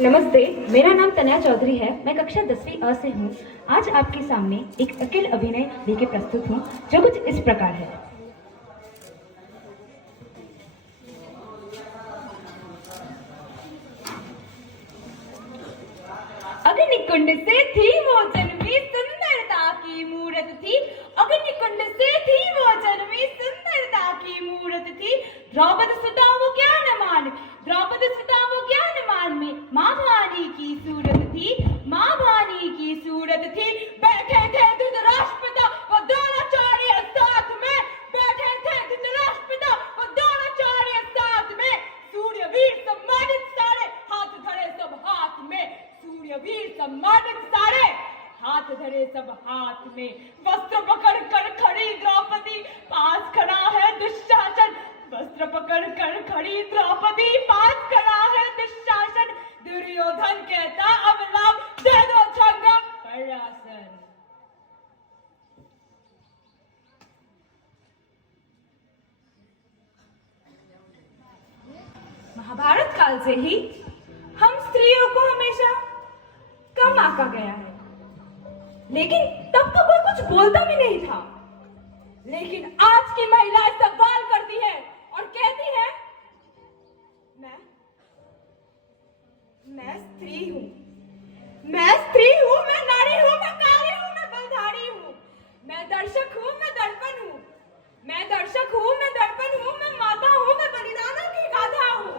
नमस्ते, मेरा नाम तनया चौधरी है। मैं कक्षा 10वीं अ से हूँ। आज आपके सामने एक अकेले अभिनय लेके प्रस्तुत हूँ जो कुछ इस प्रकार है। अग्निकुंड से थी वो जन्मी, सुंदरता की मूरत थी। अग्निकुंड से थी वो जन्मी, सुंदरता की मूरत थी। द्रौपद सुता वो ज्ञान मान, द्रौपद सुता वो ज्ञान मान में माँ भानी की सूरत थी, माँ भानी की सूरत थी। बैठे थे धृतराष्ट्र वो द्रोणाचार्य साथ में, बैठे थे धृतराष्ट्र वो द्रोणाचार्य साथ में। सूर्यवीर सम्मानित सारे, हाथ धरे सब हाथ में। सूर्यवीर सम्मानित सारे, हाथ धरे सब हाथ में। वस्त्र पकड़ कर खड़ी द्रौपदी, पास खड़ा है दुशासन। वस्त्र पकड़ कर खड़ी द्रौपदी, पास खड़ा है दुशासन। दुर्योधन कहता अब लाओ दे दो छंगा परासन। महाभारत काल से ही हम स्त्रियों को हमेशा कम आंका गया है, लेकिन तब तो कोई कुछ बोलता भी नहीं था। लेकिन आज की महिलाएं सवाल करती है और कहती है मैं स्त्री हूँ, मैं स्त्री हूँ, मैं नारी हूँ, मैं काली हूँ, मैं बलधारी हूँ, मैं दर्शक हूँ, मैं दर्पण हूँ, मैं दर्शक हूँ, मैं दर्पण हूँ, मैं माता हूँ, मैं बलिदानों की गाथा हूँ,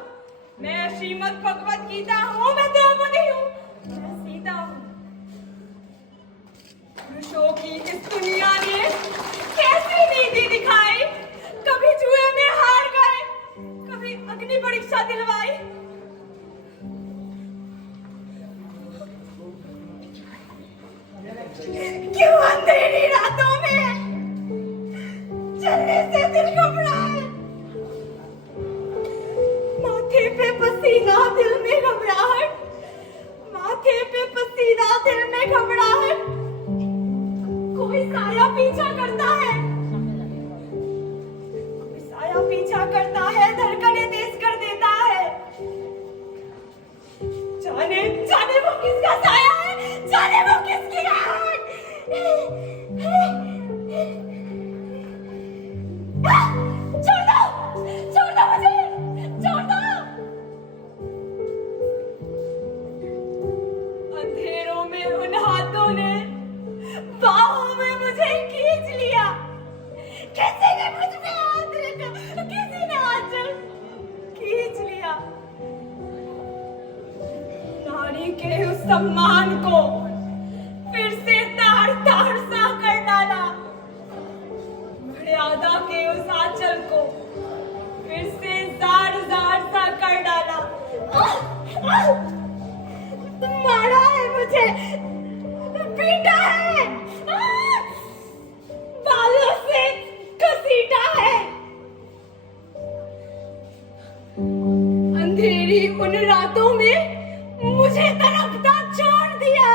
मैं श्रीमद् भगवत गीता हूँ, मैं द्रौपदी हूँ, मैं सीता हूँ। पुरुषों की इस दुनिया ने कैसी नीति दिखाई, कभी जुए में हार गए, कभी अग्नि परीक्षा दिलवाई। क्यों अंधेरी रातों में चलने से दिल घबराए, माथे पे पसीना दिल में घबराहट, माथे पे पसीना दिल में घबराहट। कोई साया पीछा करता है, कोई साया पीछा करता है, धड़कनें तेज कर देता है। जाने जाने वो किसका साया है, जाने वो किसकी आहट। छोड़ दो मुझे, छोड़ दो। अंधेरों में उन हाथों ने बाहों में मुझे खींच लिया। किसी ने मुझ पे हाथ रखा, किसी ने आंचल खींच लिया। नारी के उस सम्मान को फिर से तार तार सा कर डाला, मर्यादा के उस आंचल को फिर से जार जार सा कर डाला। मारा है मुझे, पीटा है, बालों से घसीटा है। अंधेरी उन रातों में मुझे तड़पता छोड़ दिया।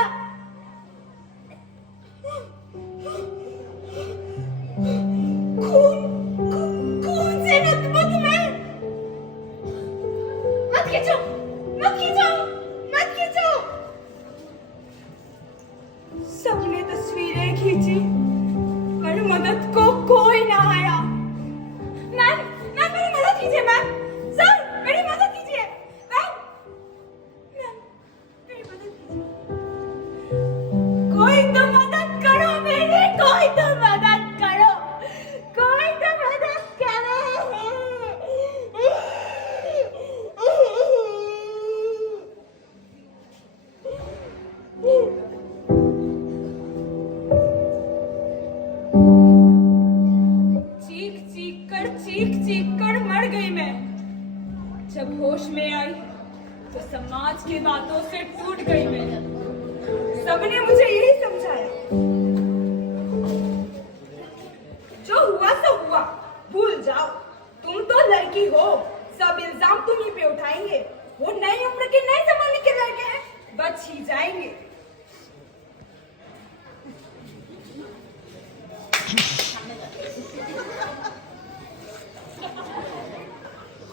खून से लथपथ में। मत खींचो, मत खींचो, मत खींचो। सबने तस्वीरें खींची पर मदद को कोई ना आया। मैम, मैम मेरी मदद कीजिए, मैम, सर मेरी मदद कीजिए, मैम, मैम मेरी मदद कीजिए। कोई तो मदद करो मेरी, कोई तो मदद करो, कोई तो मदद करो। चीख कर मर गई मैं। जब होश में आई तो समाज की बातों से टूट गई मैं। सबने मुझे यही समझाया, जो हुआ सो हुआ, भूल जाओ, तुम तो लड़की हो, सब इल्जाम तुम ही पे उठाएंगे। वो नई उम्र के नए जमाने के लड़के हैं, बच ही जाएंगे।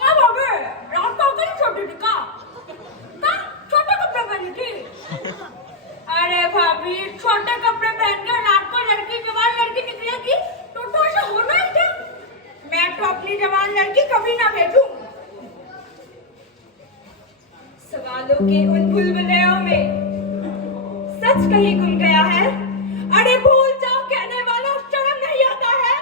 अब रास्ता छोटे का छोटे को के उन बुलबुलियों में सच कहीं गुम गया है। अरे भूल जाओ कहने वालों, शर्म नहीं आता है।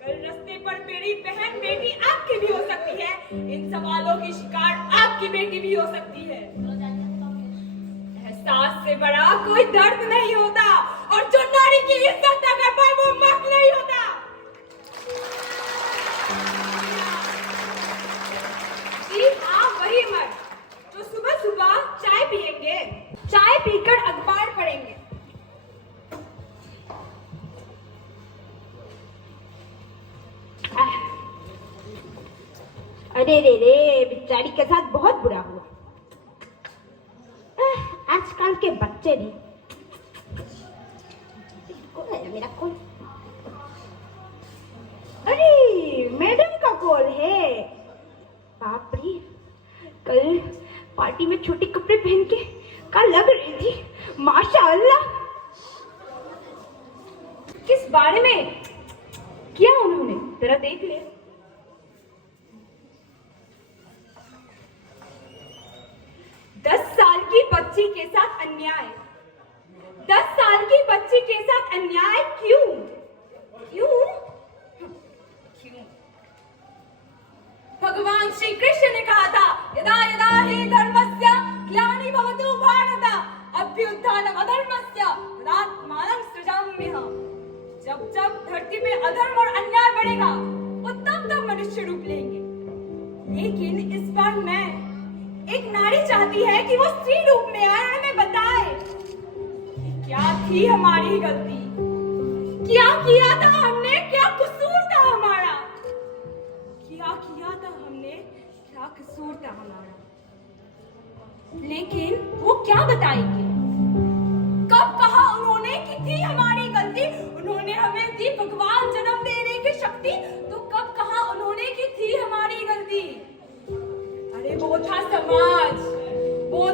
कल रास्ते पर मेरी बहन बेटी आपकी भी हो सकती है। इन सवालों की शिकार आपकी बेटी भी हो सकती है। एहसास से बड़ा कोई दर्द नहीं होता, और जो नारी की इज्जत अगर पर वो मर्द नहीं होता। जी हाँ, वही मर्द जो सुबह सुबह चाय पिएंगे, चाय पीकर अखबार पढ़ेंगे, अरे रे रे, बेचारी के साथ बहुत बुरा हुआ। आजकल के बच्चे भी। कौन है मेरा कॉल? अरे मैडम का कॉल है। बाप रे, कल पार्टी में छोटे कपड़े पहन के कल लग रही थी, माशाअल्लाह। किस बारे में किया उन्होंने, जरा देख ले। बच्ची के साथ अन्याय, 10 साल की बच्ची के साथ अन्याय क्यों? क्यों? क्यों? भगवान श्री कृष्ण ने कहा था, यदा यदा हि धर्मस्य ग्लानि भवतु भारत अभ्युत्थानम् अधर्मस्य तदात्मानं सृजाम्यहम्। जब जब धरती में अधर्म और अन्याय बढ़ेगा, वो तब तब मनुष्य रूप लेंगे। लेकिन इस बार मैं एक नारी चाहती है कि वो स्त्री रूप में आए और हमें बताए कि क्या थी हमारी गलती, क्या किया था हमने, क्या कसूर था हमारा, क्या किया था हमने, क्या कसूर था हमारा। लेकिन वो क्या बताएंगे? कब कहा उन्होंने कि थी हमारी गलती? उन्होंने हमें दी भगवान जन्म देने की शक्ति, तो कब कहा उन्होंने कि थी हमारी गलती? वो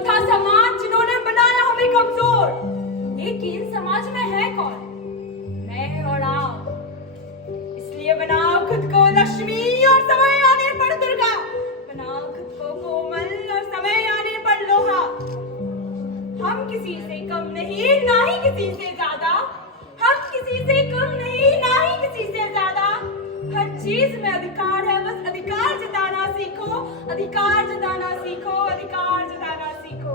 था समाज जिन्होंने बनाया हमें कमजोर। लेकिन समाज में है कौन? मैं और आप। इसलिए बनाओ खुद को लक्ष्मी और समय आने पर दुर्गा, बनाओ खुद को कोमल और समय आने पर लोहा। हम किसी से कम नहीं, ना ही किसी से ज्यादा। हम किसी से कम नहीं, ना ही किसी से ज्यादा। हर चीज में अधिकार है, बस अधिकार जताना सीखो, अधिकार जताना सीखो, अधिकार जताना सीखो।